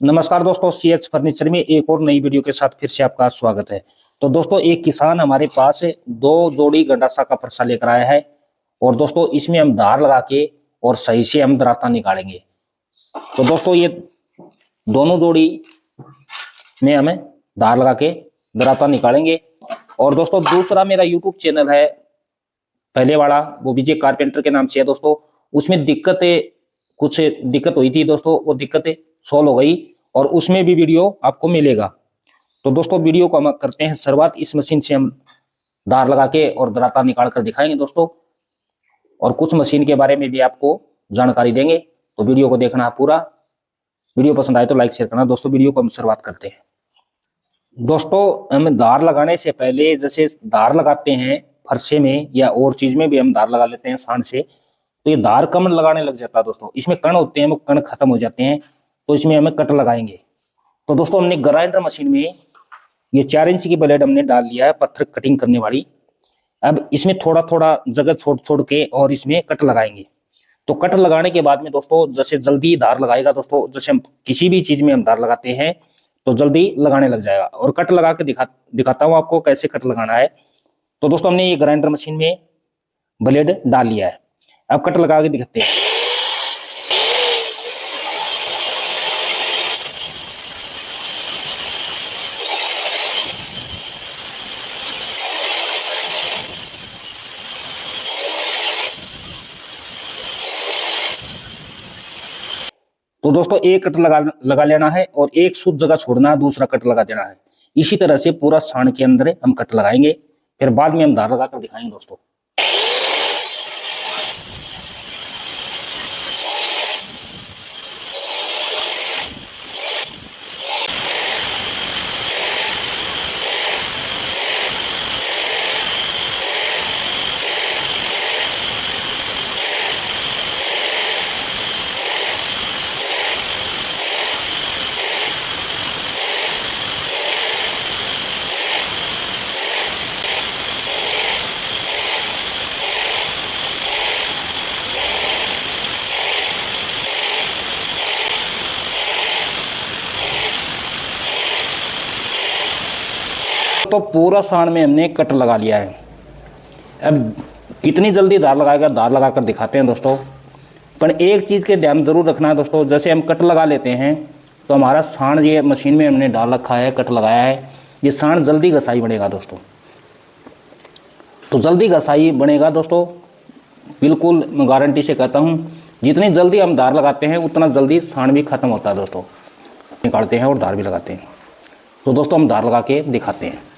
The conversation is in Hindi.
नमस्कार दोस्तों, सीएच फर्नीचर में एक और नई वीडियो के साथ फिर से आपका स्वागत है। तो दोस्तों, एक किसान हमारे पास 2 जोड़ी गंडासा का फरसा लेकर आया है और दोस्तों इसमें हम धार लगा के और सही से हम दराता निकालेंगे। तो दोस्तों ये दोनों जोड़ी में हमें धार लगा के दराता निकालेंगे। और दोस्तों दूसरा मेरा यूट्यूब चैनल है, पहले वाला वो विजय कारपेंटर के नाम से है दोस्तों। उसमें कुछ दिक्कत हुई थी दोस्तों, वो दिक्कतें सॉल्व हो गई और उसमें भी वीडियो आपको मिलेगा। तो दोस्तों वीडियो को हम करते हैं शुरुआत। इस मशीन से हम धार लगा के और दराता निकाल कर दिखाएंगे दोस्तों, और कुछ मशीन के बारे में भी आपको जानकारी देंगे। तो वीडियो को देखना है पूरा। वीडियो पसंद आए तो लाइक शेयर करना। दोस्तों वीडियो को हम शुरुआत करते हैं। दोस्तों हम धार लगाने से पहले, जैसे धार लगाते हैं फरसे में या और चीज में भी हम धार लगा लेते हैं सांड से, तो ये धार कम लगाने लग जाता है दोस्तों। इसमें कण होते हैं, वो कण खत्म हो जाते हैं, तो इसमें हमें कट लगाएंगे। तो दोस्तों हमने ग्राइंडर मशीन में ये 4 इंच की ब्लेड हमने डाल लिया है, पत्थर कटिंग करने वाली। अब इसमें थोड़ा थोड़ा जगह छोड़ छोड़ के और इसमें कट लगाएंगे। तो कट लगाने के बाद में दोस्तों जैसे जल्दी धार लगाएगा दोस्तों, जैसे हम किसी भी चीज में हम धार लगाते हैं तो जल्दी लगाने लग जाएगा। और कट लगा के दिखाता हूँ आपको कैसे कट लगाना है। तो दोस्तों हमने ये ग्राइंडर मशीन में ब्लेड डाल लिया है, अब कट लगा के दिखाते हैं। तो दोस्तों एक कट लगा लेना है और एक सूत जगह छोड़ना है, दूसरा कट लगा देना है। इसी तरह से पूरा साण के अंदर हम कट लगाएंगे, फिर बाद में हम धार लगाकर दिखाएंगे दोस्तों। तो पूरा साण में हमने कट लगा लिया है। अब कितनी जल्दी धार लगाएगा, धार लगाकर दिखाते हैं दोस्तों। पर एक चीज़ के ध्यान जरूर रखना है दोस्तों, जैसे हम कट लगा लेते हैं तो हमारा साण ये मशीन में हमने डाल रखा है, कट लगाया है, ये साण जल्दी घसाई बनेगा दोस्तों। तो जल्दी घसाई बनेगा दोस्तों, बिल्कुल मैं गारंटी से कहता हूँ। जितनी जल्दी हम धार लगाते हैं उतना जल्दी साण भी खत्म होता है दोस्तों। निकालते हैं और धार भी लगाते हैं। तो दोस्तों हम धार लगा के दिखाते हैं।